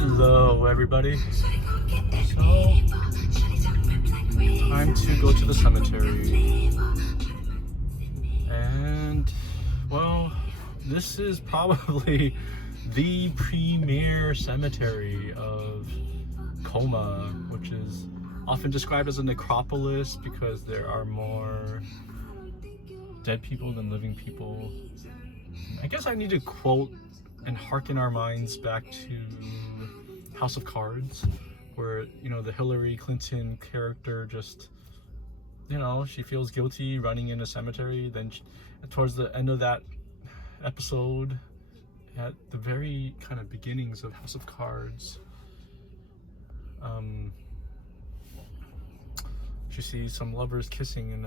Hello everybody. So, time to go to the cemetery. And, well, this is probably the premier cemetery of Coma, which is often described as a necropolis because there are more dead people than living people. I guess I need to quote and harken our minds back to House of Cards, where, you know, the Hillary Clinton character just, you know, she feels guilty running in a cemetery. Then towards the end of that episode, at the very kind of beginnings of House of Cards, she sees some lovers kissing in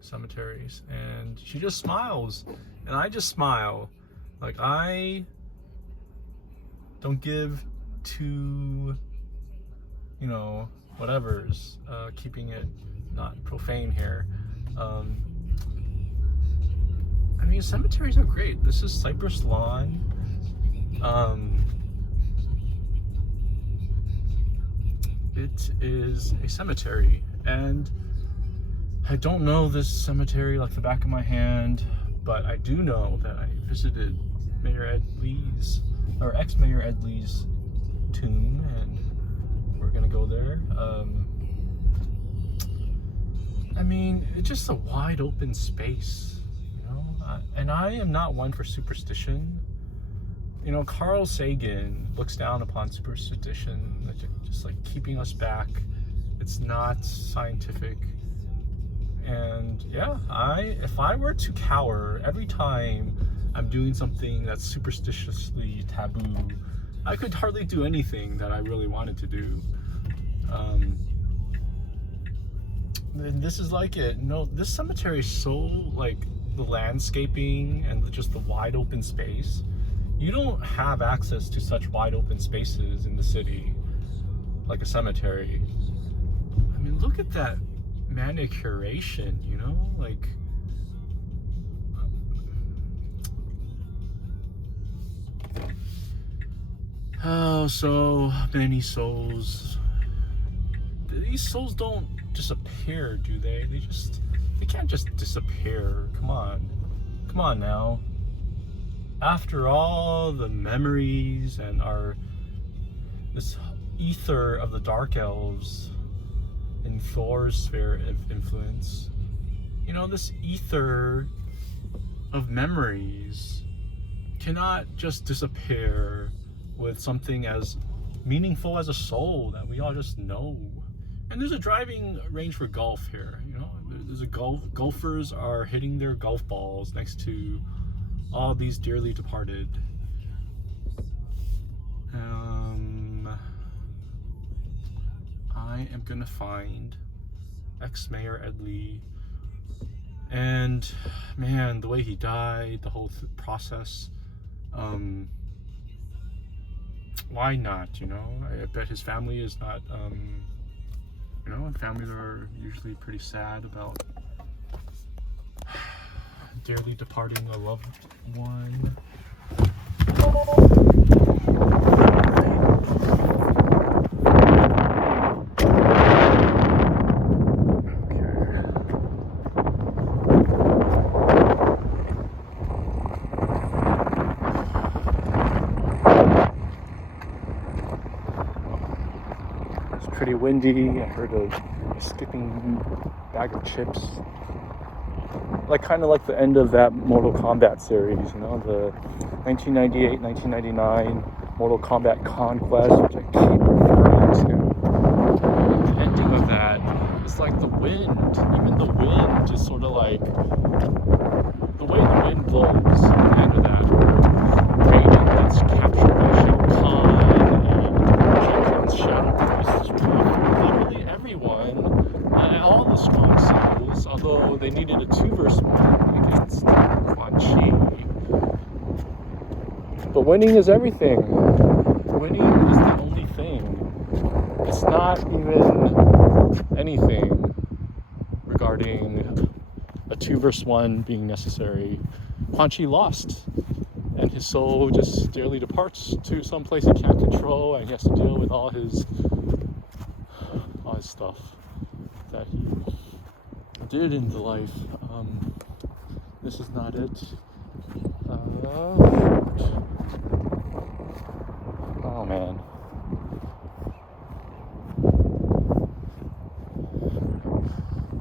cemeteries, and she just smiles, and I just smile. Like, I don't give to, you know, whatever's, keeping it not profane here. I mean, cemeteries are great. This is Cypress Lawn. It is a cemetery, and I don't know this cemetery like the back of my hand, but I do know that I visited Mayor Ed Lee's, or ex-Mayor Ed Lee's tomb, and we're gonna go there. I mean, it's just a wide open space, you know, and I am not one for superstition. You know, Carl Sagan looks down upon superstition, just like keeping us back. It's not scientific. And yeah, if I were to cower every time I'm doing something that's superstitiously taboo, I could hardly do anything that I really wanted to do. And this is like it. No, this cemetery is so, like, the landscaping and just the wide open space. You don't have access to such wide open spaces in the city like a cemetery. I mean, look at that manicuration, you know, like, oh, so many souls. These souls don't disappear, do they? They can't just disappear. Come on now. After all the memories and this ether of the Dark Elves in Thor's sphere of influence, you know, this ether of memories cannot just disappear with something as meaningful as a soul that we all just know. And there's a driving range for golf here, you know. There's golfers are hitting their golf balls next to all these dearly departed. I am gonna find ex-Mayor Ed Lee, and man, the way he died, the whole process, why not, you know? I bet his family is not, you know, families are usually pretty sad about dearly departing a loved one. Pretty windy. I heard a skipping bag of chips. Like, kind of like the end of that Mortal Kombat series, you know, the 1998, 1999 Mortal Kombat Conquest, which I keep referring to. The ending of that, it's like the wind. Even the wind is sort of like the way the wind blows at the end of that. Raiden gets captured by Shao Kahn, and Shao Kahn's shadow priest is literally everyone, all the strong souls, although they needed a 2v1 against Quan Chi. But winning is everything. Winning is the only thing. It's not even anything regarding a 2v1 being necessary. Quan Chi lost. and his soul just dearly departs to some place he can't control, and he has to deal with all his stuff that he did in the life. This is not it. Oh man.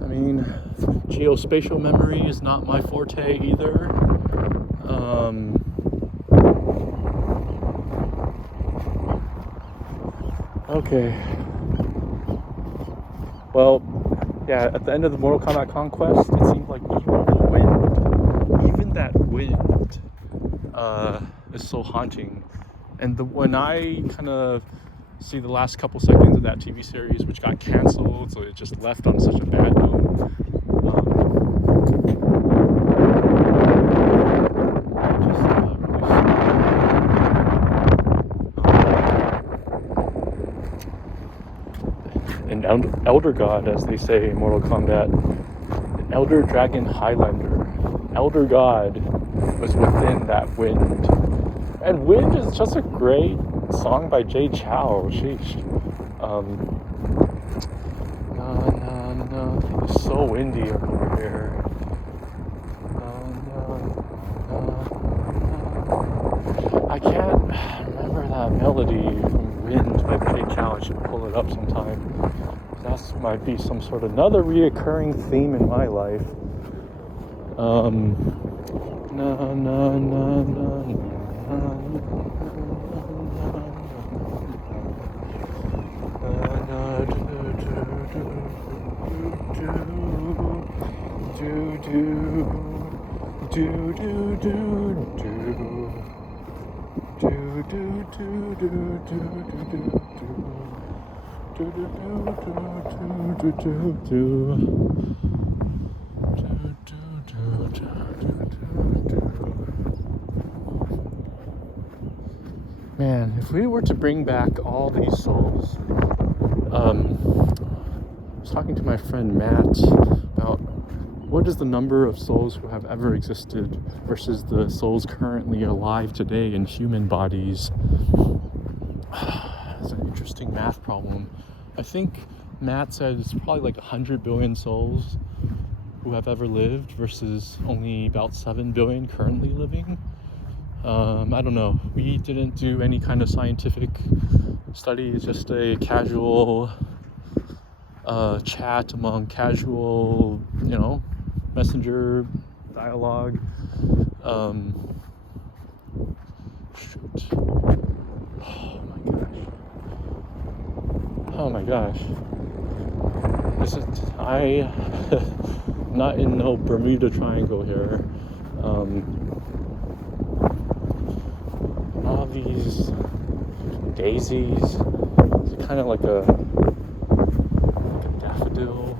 I mean, geospatial memory is not my forte either. Okay. Well, yeah, at the end of the Mortal Kombat Conquest, it seemed like even that wind, is so haunting. And when I kind of see the last couple seconds of that TV series, which got canceled, so it just left on such a bad note. An elder god, as they say in Mortal Kombat, an elder dragon Highlander, elder god was within that wind. And Wind is just a great song by Jay Chow. Sheesh. It's so windy over here. I can't remember that melody from Wind by Jay Chow. I should pull it up sometime. That might be some sort of another reoccurring theme in my life. Man, if we were to bring back all these souls, I was talking to my friend Matt about what is the number of souls who have ever existed versus the souls currently alive today in human bodies. It's an interesting math problem. I think Matt said it's probably like 100 billion souls who have ever lived versus only about 7 billion currently living. I don't know. We didn't do any kind of scientific study. It's just a casual chat among casual, messenger dialogue. Shoot. Oh my gosh. I'm not in no Bermuda Triangle here. All these daisies, it's kind of like a daffodil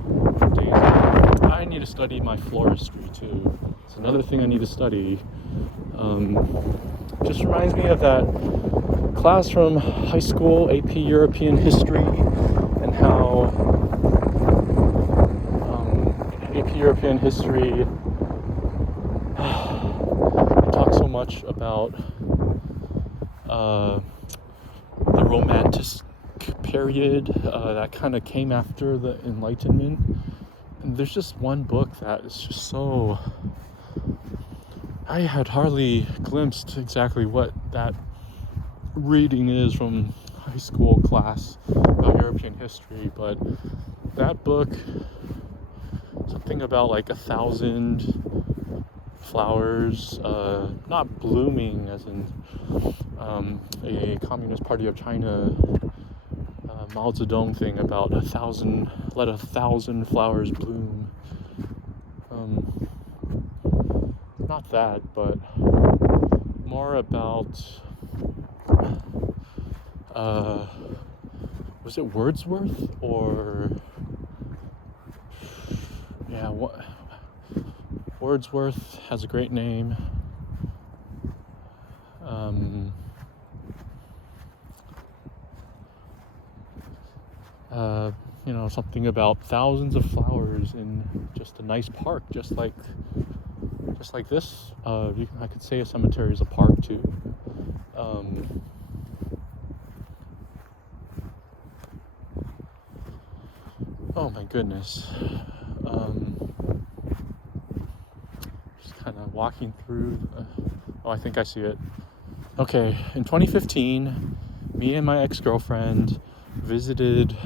daisy. I need to study my floristry too. It's another thing I need to study. Just reminds me of that class from high school, AP European History, and how AP European History talks so much about the Romantic period that kind of came after the Enlightenment. And there's just one book that is just so... I had hardly glimpsed exactly what that reading is from high school class about European history, but that book, something about like 1,000 flowers, not blooming as in a Communist Party of China Mao Zedong thing about let 1,000 flowers bloom. Not that, but more about was it Wordsworth or Wordsworth has a great name. Something about thousands of flowers in just a nice park, just like just like this, I could say a cemetery is a park too. Oh my goodness. Just kind of walking through. Oh, I think I see it. Okay, in 2015, me and my ex-girlfriend visited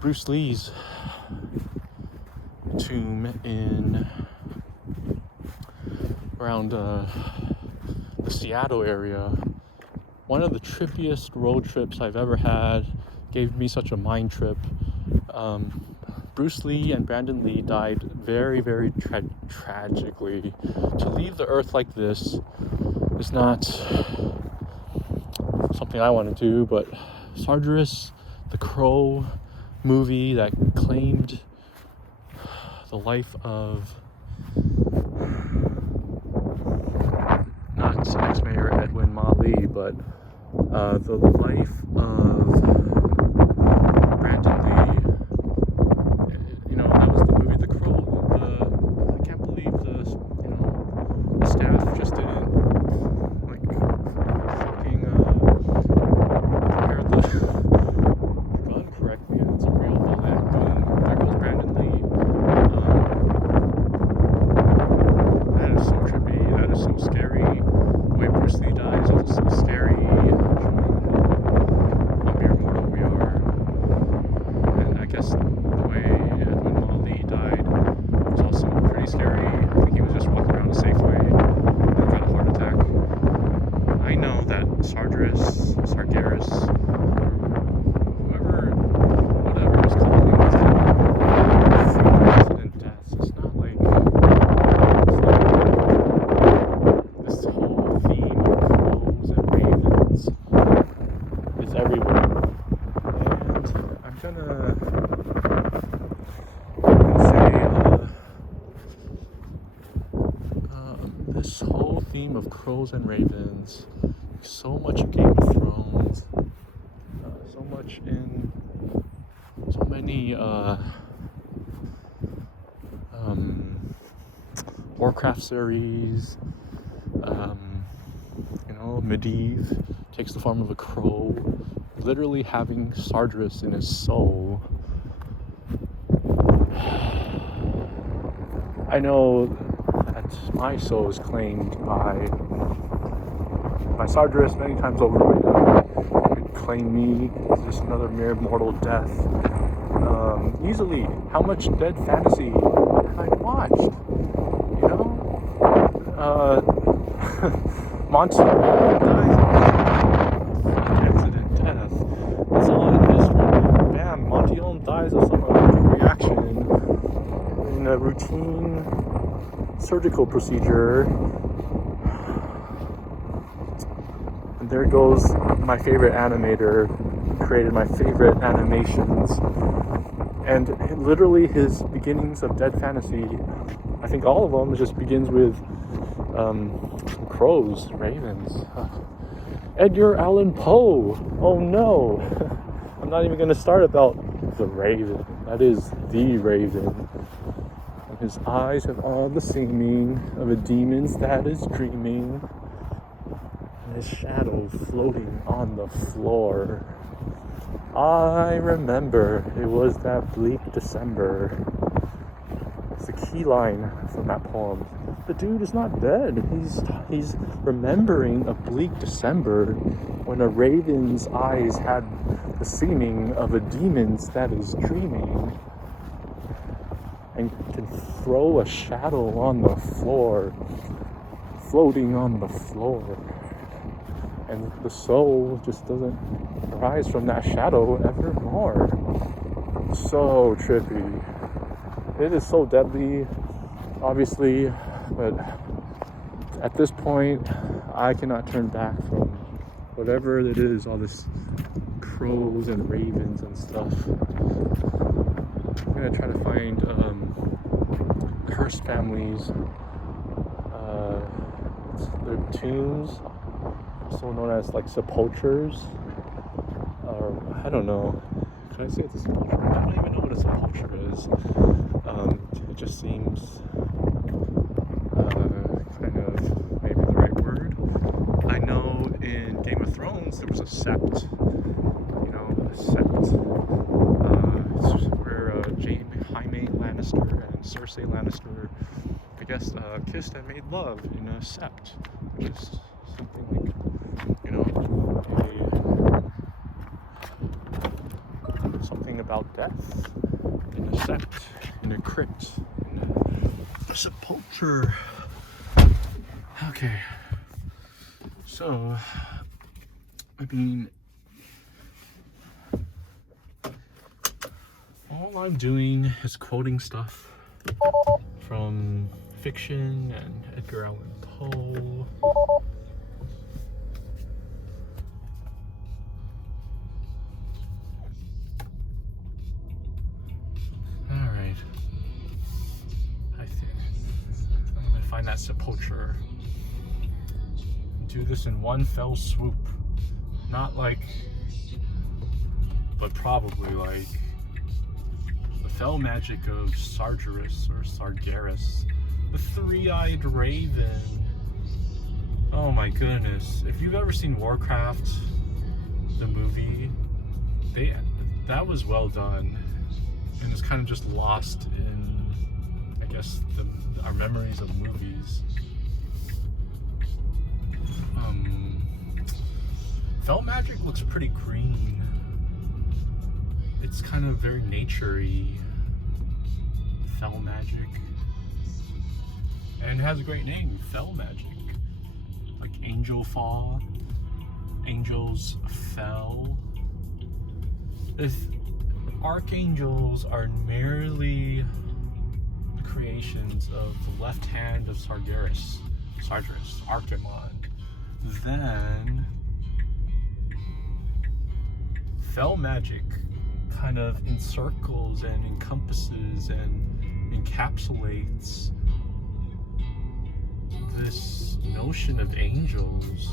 Bruce Lee's tomb in around the Seattle area. One of the trippiest road trips I've ever had. Gave me such a mind trip. Bruce Lee and Brandon Lee died very, very tragically. To leave the earth like this is not something I want to do, but Sargeras, the Crow movie that claimed the life of not ex-mayor Edwin Mali, but the life of Brandon Lee. You know, that was the movie The Crow. I can't believe the staff just didn't like fucking prepare the gun correctly. It's a real bullet. Boom. There goes Brandon Lee. That is so trippy. That is so scary. The way Bruce Lee died is also so scary. Guess the way Edwin Mali died was also pretty scary. I think he was just walking around a Safeway and got a heart attack. I know that Sargeras, whatever was calling him, accident deaths. It's not like this whole theme of crows and ravens is everywhere. And I'm gonna this whole theme of crows and ravens, so much in Game of Thrones, so much in so many Warcraft series, Medivh takes the form of a crow, literally having Sargeras in his soul. I know that my soul is claimed by Sargeras many times over right now. It could claim me as just another mere mortal death. Easily. How much dead fantasy have I watched? You know? Monty dies accident death. That's all in history. Bam, Monty dies of some allergic reaction in a routine surgical procedure. And there goes my favorite animator who created my favorite animations. And literally his beginnings of dead fantasy, I think all of them just begins with crows, ravens. Edgar Allan Poe. Oh no. I'm not even going to start about the raven. That is the raven. His eyes have all the seeming of a demon's that is dreaming, and his shadow floating on the floor. I remember it was that bleak December. It's the key line from that poem. The dude is not dead. He's remembering a bleak December when a raven's eyes had the seeming of a demon's that is dreaming, and can throw a shadow on the floor, floating on the floor. And the soul just doesn't rise from that shadow evermore. So trippy. It is so deadly, obviously, but at this point, I cannot turn back from whatever it is, all this crows and ravens and stuff. I'm gonna try to find the Hearst families, their tombs, also known as like sepulchres, or I don't know. Can I say it's a sepulchre? I don't even know what a sepulchre is. It just seems once there was a sept, you know, a sept, it's where Jaime Lannister and Cersei Lannister, I guess, kissed and made love in a sept, which is something like, you know, something about death in a sept, in a crypt, in a sepulcher. Okay, so, I mean, all I'm doing is quoting stuff from fiction and Edgar Allan Poe. Alright. I think I'm gonna find that sepulcher. Do this in one fell swoop. Not like, but probably like the fell magic of Sargeras or Sargeras, the three-eyed raven. Oh my goodness! If you've ever seen Warcraft, the movie, that was well done, and it's kind of just lost in, I guess, our memories of movies. Fell magic looks pretty green. It's kind of very nature-y. Fell magic. And it has a great name, Fell magic. Like angel fall, angels fell. If archangels are merely the creations of the left hand of Sargeras, Archimon, then fell magic kind of encircles and encompasses and encapsulates this notion of angels.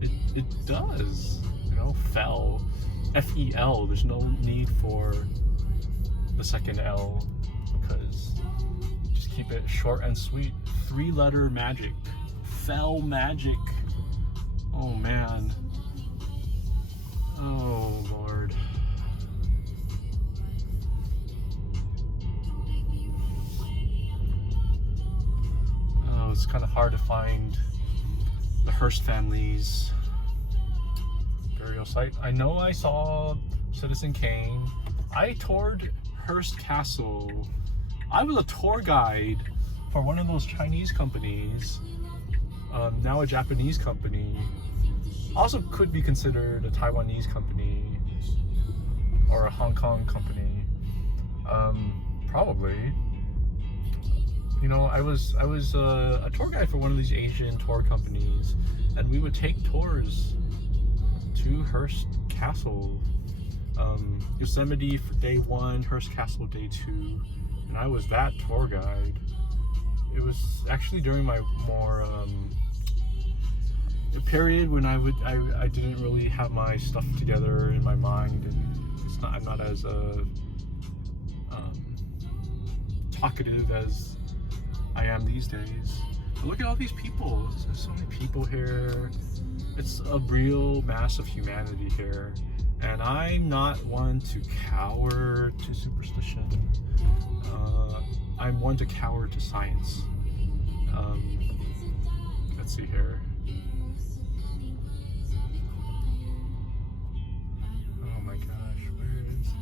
It does, you know, fell, F-E-L, there's no need for the second L, because just keep it short and sweet. 3-letter magic, fell magic. Oh man. Oh Lord. Oh, it's kind of hard to find the Hearst family's burial site. I know I saw Citizen Kane. I toured Hearst Castle. I was a tour guide for one of those Chinese companies, now a Japanese company. Also could be considered a Taiwanese company or a Hong Kong company. Probably. You know, I was a tour guide for one of these Asian tour companies, and we would take tours to Hearst Castle. Yosemite for day 1, Hearst Castle day 2, and I was that tour guide. It was actually during my more the period when I didn't really have my stuff together in my mind, and I'm not as talkative as I am these days. But look at all these people. There's so many people here. It's a real mass of humanity here. And I'm not one to cower to superstition. I'm one to cower to science. Let's see here. Oh my gosh, where is it?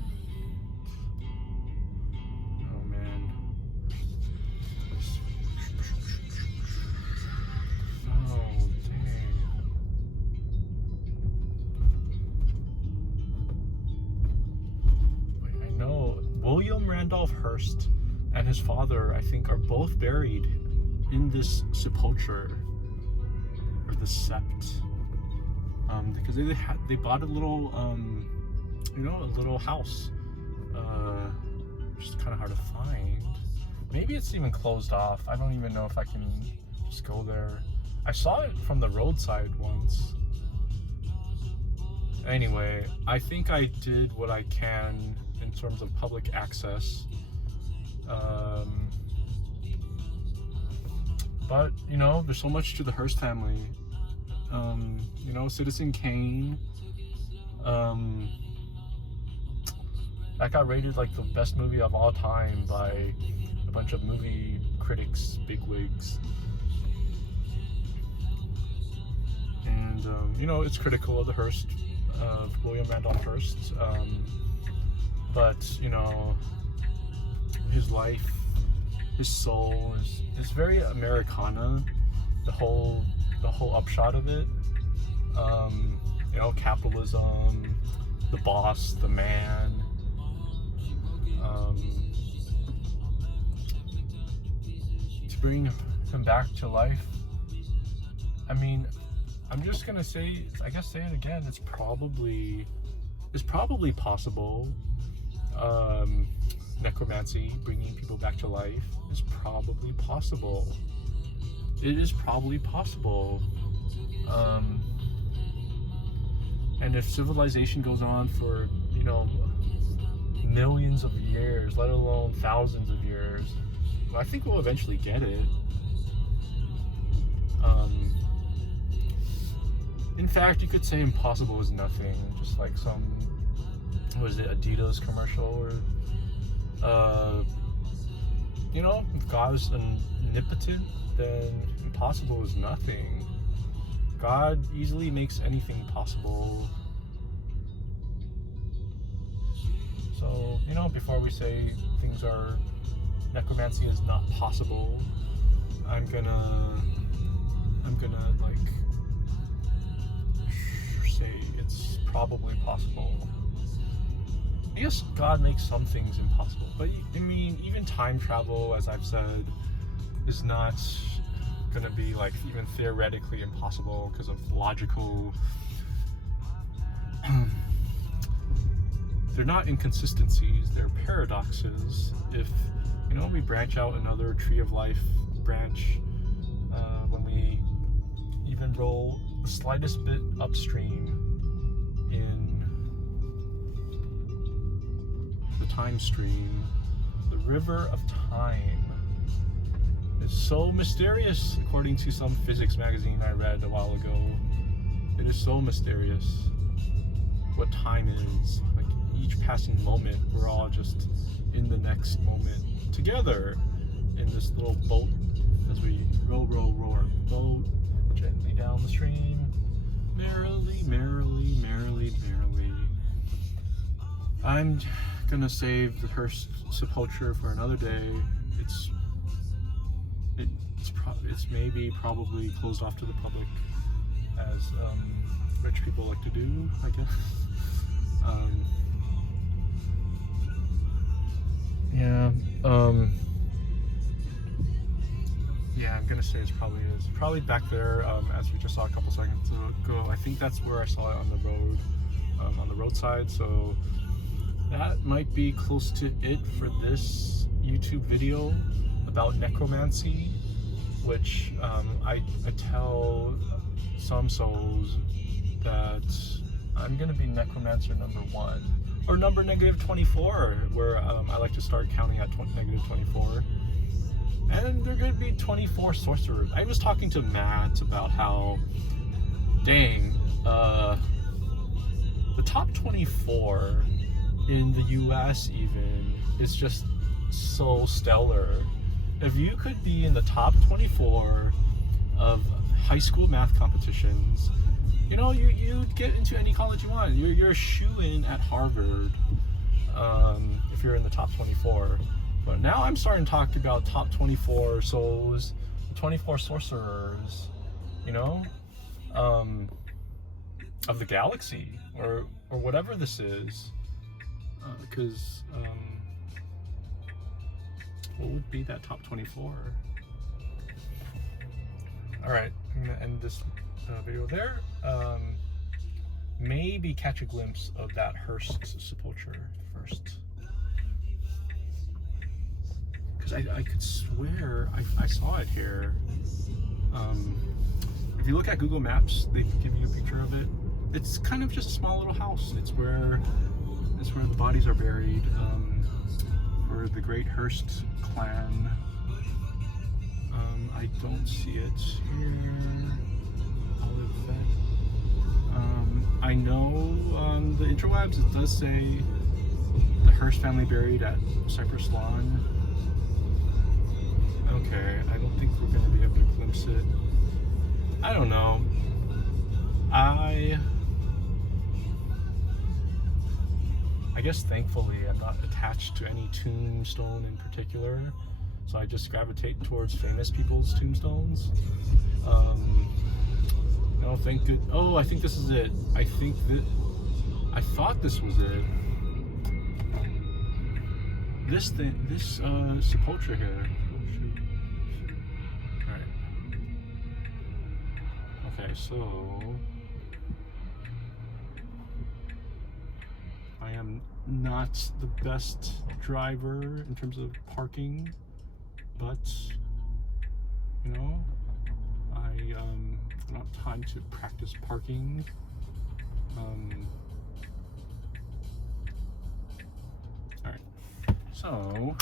Oh man. Oh dang. Wait, I know William Randolph Hearst and his father, I think, are both buried in this sepulcher, or the sept, because they bought a little, you know, a little house, which is kind of hard to find. Maybe it's even closed off. I don't even know if I can just go there. I saw it from the roadside once. Anyway, I think I did what I can in terms of public access. But, you know, there's so much to the Hearst family. You know, Citizen Kane, that got rated like the best movie of all time by a bunch of movie critics, bigwigs. And, you know, it's critical of the Hearst, of William Randolph Hearst. But, you know, his life, his soul is very Americana. The whole upshot of it. You know, capitalism, the boss, the man. To bring him back to life. I mean, I'm just gonna say, I guess say it again. It's probably possible. Necromancy, bringing people back to life, is probably possible. It is probably possible. And if civilization goes on for, you know, millions of years, let alone thousands of years, I think we'll eventually get it. In fact, you could say impossible is nothing, just like some, what is it, Adidas commercial, or you know, if God is omnipotent, then impossible is nothing. God easily makes anything possible. So, you know, before we say necromancy is not possible, I'm gonna like say it's probably possible. I guess God makes some things impossible, but I mean, even time travel, as I've said, is not gonna be like even theoretically impossible because of logical. They're not inconsistencies; they're paradoxes. If, you know, we branch out another tree of life branch, when we even roll the slightest bit upstream in the time stream, the river of time is so mysterious, according to some physics magazine I read a while ago. It is so mysterious what time is. Like, each passing moment, we're all just in the next moment together in this little boat as we row our boat gently down the stream, merrily, merrily, merrily, merrily. I'm gonna save the Hearst sepulcher for another day. It's maybe probably closed off to the public, as rich people like to do, I guess. Yeah, I'm gonna say it's probably back there, as we just saw a couple seconds ago. I think that's where I saw it on the road, on the roadside. So that might be close to it for this YouTube video about necromancy, which I tell some souls that I'm gonna be necromancer number 1, or number -24, where I like to start counting at -24. And they're gonna be 24 sorcerers. I was talking to Matt about how, dang, the top 24 in the US even is just so stellar. If you could be in the top 24 of high school math competitions, you know, you'd get into any college you want. You're a shoo-in at Harvard, if you're in the top 24. But now I'm starting to talk about top 24 souls, 24 sorcerers, you know, of the galaxy, or whatever this is, because what would be that top 24? All right, I'm gonna end this video there. Maybe catch a glimpse of that Hearst sepulcher first, because I could swear I saw it here. If you look at Google Maps, they give you a picture of it. It's kind of just a small little house. It's where the bodies are buried, for the great Hearst clan. I don't see it here. Olivet. I know on the interwebs it does say the Hearst family buried at Cypress Lawn. Okay, I don't think we're gonna be able to glimpse it. I don't know. I guess thankfully I'm not attached to any tombstone in particular, so I just gravitate towards famous people's tombstones. No, thank good. Oh, I think this is it. I thought this was it. This sepulchre here. Alright. Okay, so I am not the best driver in terms of parking, but you know, I don't have time to practice parking. Alright, so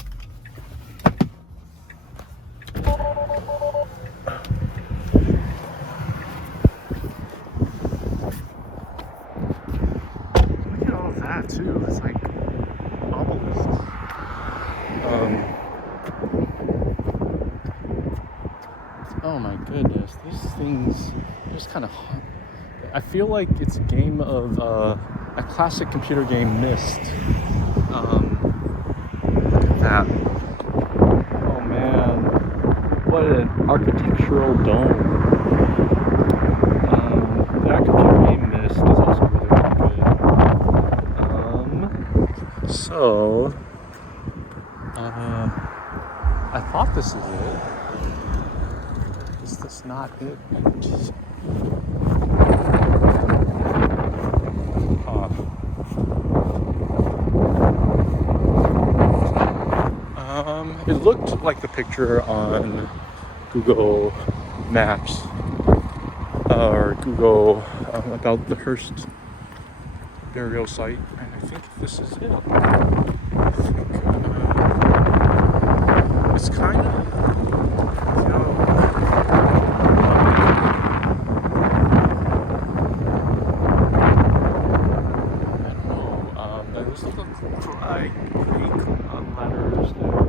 look at all that too. It's like obelisks. Oh my goodness, these things just kind of. I feel like it's a game of a classic computer game Myst. Look at that. Oh man, what an architectural dome. That computer game Myst is also really, really good. So, I thought this is it. Is this not it? It looked like the picture on Google Maps or Google about the Hearst burial site, and I think this is it. I think it's kind of, you know, I don't know. This looks like Greek letters there.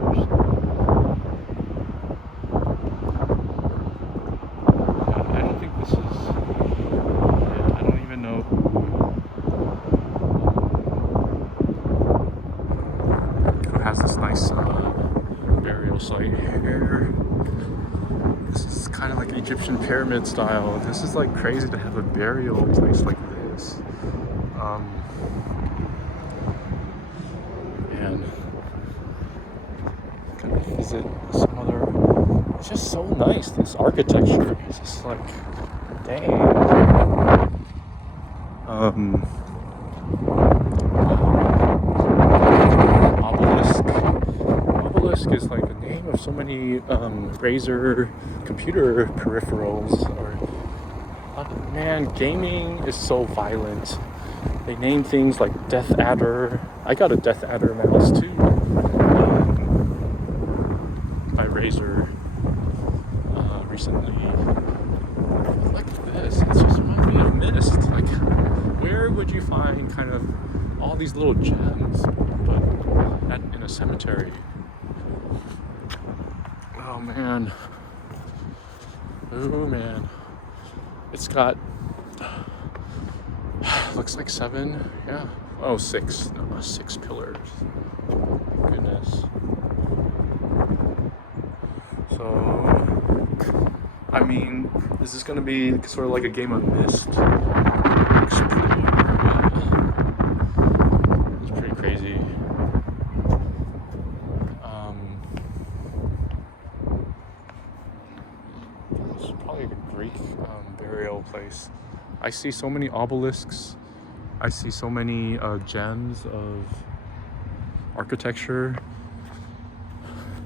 I don't think this is it. I don't even know who has this nice burial site here. This is kind of like Egyptian pyramid style. This is like crazy to have a burial place like this. And gonna visit some other. It's just so nice. This architecture is just like, dang. Obelisk is like the name of so many Razer computer peripherals. Man, gaming is so violent. They name things like Death Adder. I got a Death Adder mouse too. By Razer recently. Look at this. It just reminds me of Myst. Like, where would you find kind of all these little gems but in a cemetery? Oh man. Oh man. It's got looks like 7, yeah. Oh, 6. No, 6 pillars. Goodness. So, I mean, is this gonna be sort of like a game of Myst? It's pretty crazy. This is probably a Greek burial place. I see so many obelisks. I see so many gems of architecture.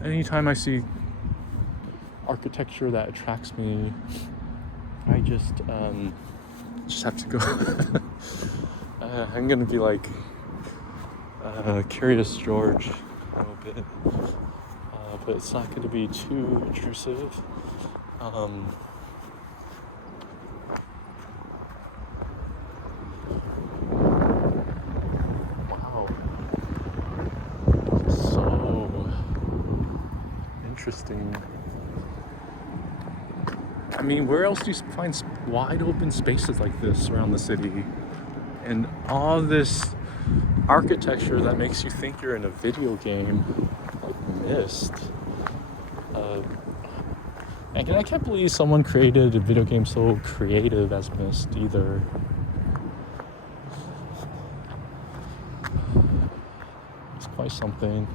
Anytime I see architecture that attracts me, I just have to go. I'm gonna be like Curious George a little bit, but it's not gonna be too intrusive. Um, wow. So interesting. I mean, where else do you find wide open spaces like this around the city? And all this architecture that makes you think you're in a video game, like Myst. And I can't believe someone created a video game so creative as Myst either. It's quite something.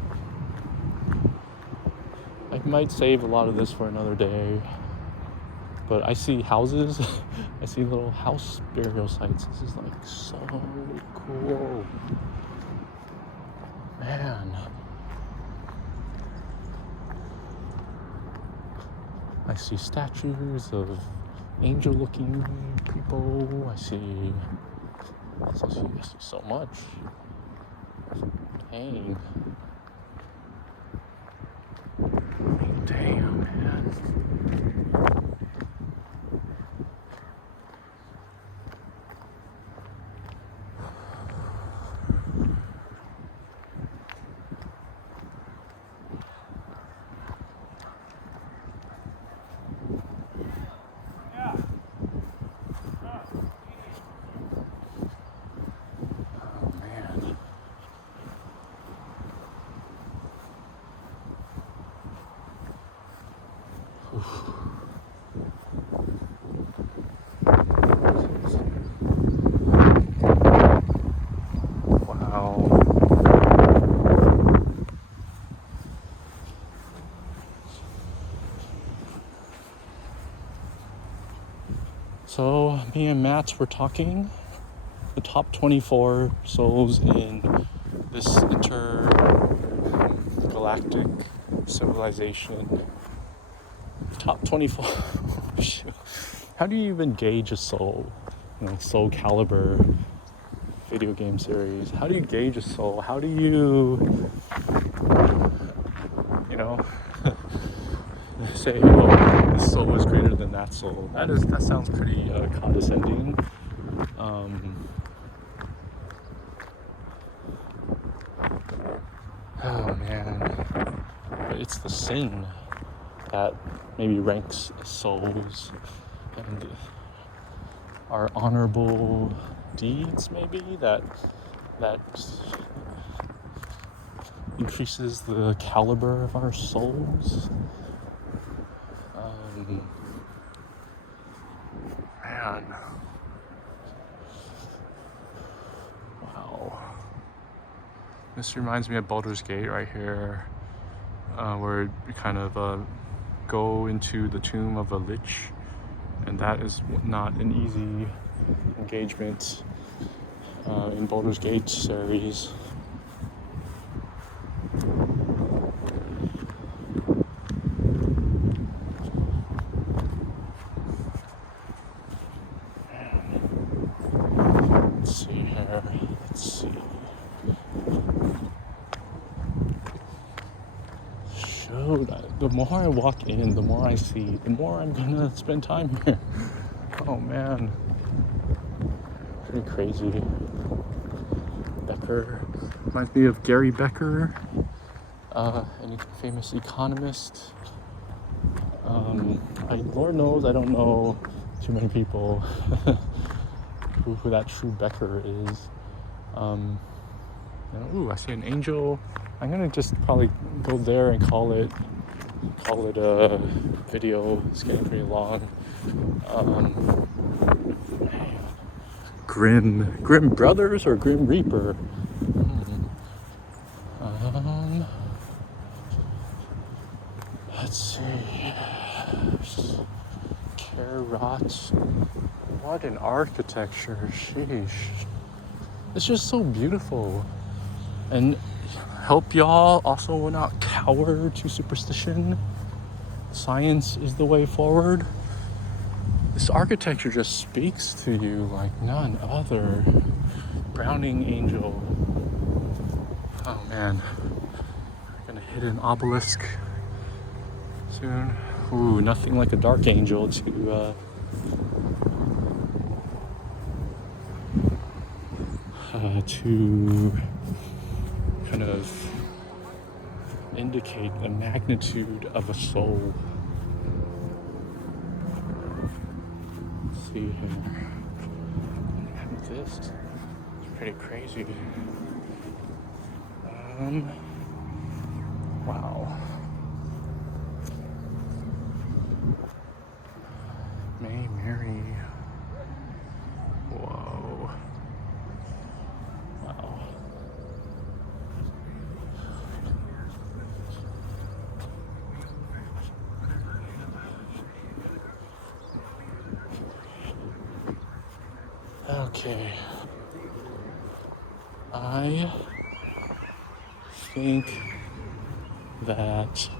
I might save a lot of this for another day. But I see houses, I see little house burial sites. This is like so cool. Man. I see statues of angel-looking people. I see so much. Dang. Damn, man. So me and Matt were talking the top 24 souls in this intergalactic civilization. Top 24. How do you even gauge a soul? Soul Calibur video game series. How do you gauge a soul? How do you say, oh, this soul is greater than that soul? That sounds pretty condescending. Oh man, but it's the sin that maybe ranks souls, and our honorable deeds maybe that increases the caliber of our souls. Man. Wow. This reminds me of Baldur's Gate right here, where you kind of go into the tomb of a lich, and that is not an easy engagement in Baldur's Gate series. Let's see. The more I walk in, the more I see, the more I'm gonna spend time here. Oh man. Pretty crazy. Becker. Reminds me of Gary Becker, any famous economist. Lord knows I don't know too many people who that true Becker is. Ooh, I see an angel. I'm gonna just probably go there and call it a video. It's getting pretty long. Grim Brothers or Grim Reaper? Let's see. Carrots. What an architecture. Sheesh. It's just so beautiful. And help y'all also will not cower to superstition. Science is the way forward. This architecture just speaks to you like none other. Browning angel. Oh man. We're gonna hit an obelisk soon. Ooh, nothing like a dark angel to kind of indicate the magnitude of a soul. Let's see here. Amethyst. It's pretty crazy. Wow. May Mary. Whoa. Wow. Okay. I think that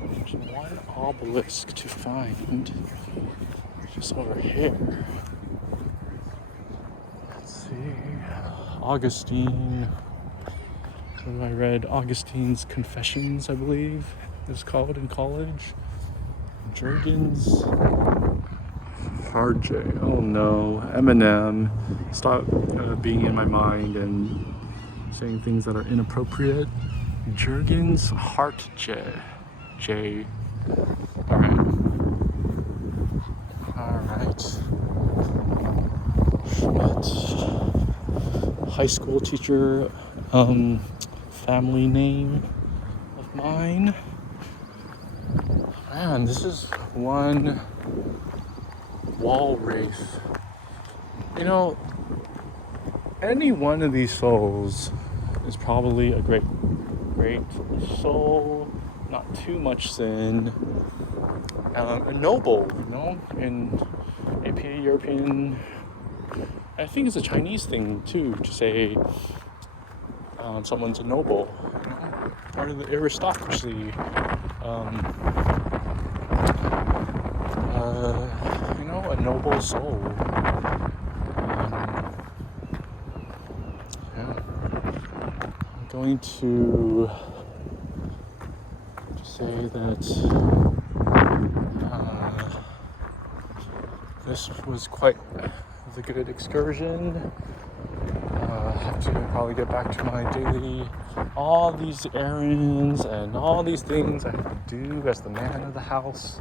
there's one obelisk to find just over here. Let's see. Augustine. I read Augustine's Confessions, I believe it was called in college. Jurgens. Hard J. Oh no. Eminem. Stop being in my mind and saying things that are inappropriate. Jurgens Heart J. J. Alright. Schmidt. High school teacher. Family name of mine. Man, this is one wall wraith. You know, any one of these souls is probably a great soul, not too much sin, a noble, you know, in AP European, I think it's a Chinese thing too, to say someone's a noble, you know, part of the aristocracy. You know, a noble soul. Yeah. I'm going to say that this was quite the good excursion. I have to probably get back to my daily, all these errands and all these things I have to do as the man of the house.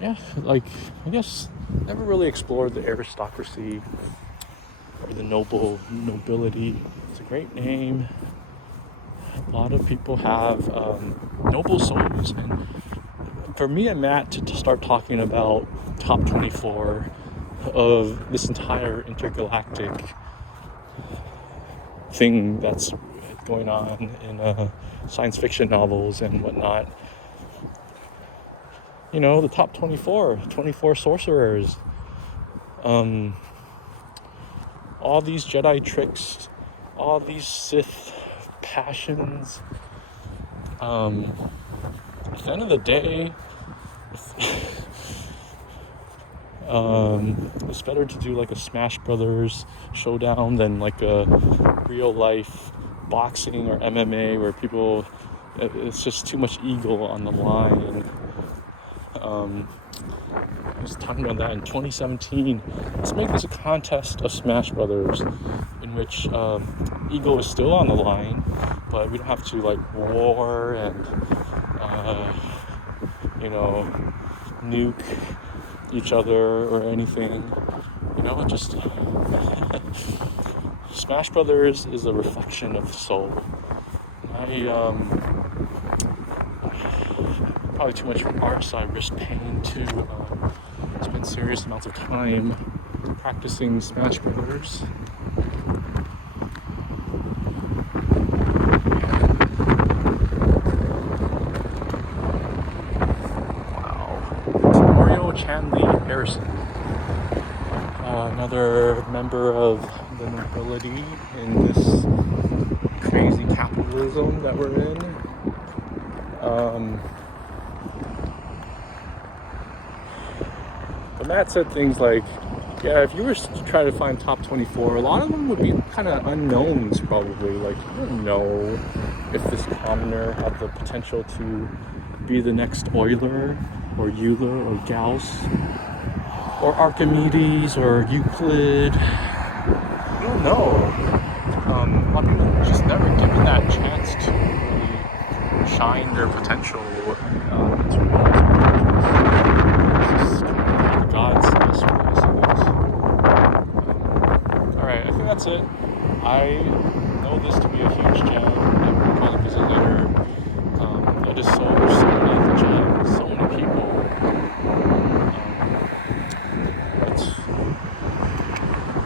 Yeah, like, I guess never really explored the aristocracy or the nobility. It's a great name. A lot of people have noble souls, and for me and Matt to start talking about top 24 of this entire intergalactic thing that's going on in science fiction novels and whatnot. You know, the top 24 sorcerers, all these Jedi tricks, all these Sith passions. At the end of the day, it's better to do like a Smash Brothers showdown than like a real life boxing or MMA where people, it's just too much ego on the line. I was talking about that in 2017. Let's make this a contest of Smash Brothers in which ego is still on the line, but we don't have to like war and nuke each other or anything. You know, just Smash Brothers is a reflection of the soul. Probably too much art, so I risk pain to spend serious amounts of time practicing Smash Brothers. Wow. Mario Chanley Harrison, another member of the nobility in this crazy capitalism that we're in. Matt said things like, yeah, if you were to try to find top 24, a lot of them would be kind of unknowns probably. Like, you don't know if this commoner had the potential to be the next Euler or Euler or Gauss or Archimedes or Euclid. You don't know. A lot of people just never given that chance to really shine their potential. God's best Alright, I think that's it. I know this to be a huge gem. I will probably visit later. It is so many gems, so many people.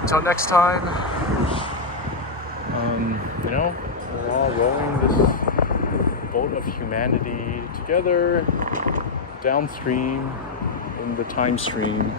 Until next time, we're all rowing this boat of humanity together downstream in the time stream.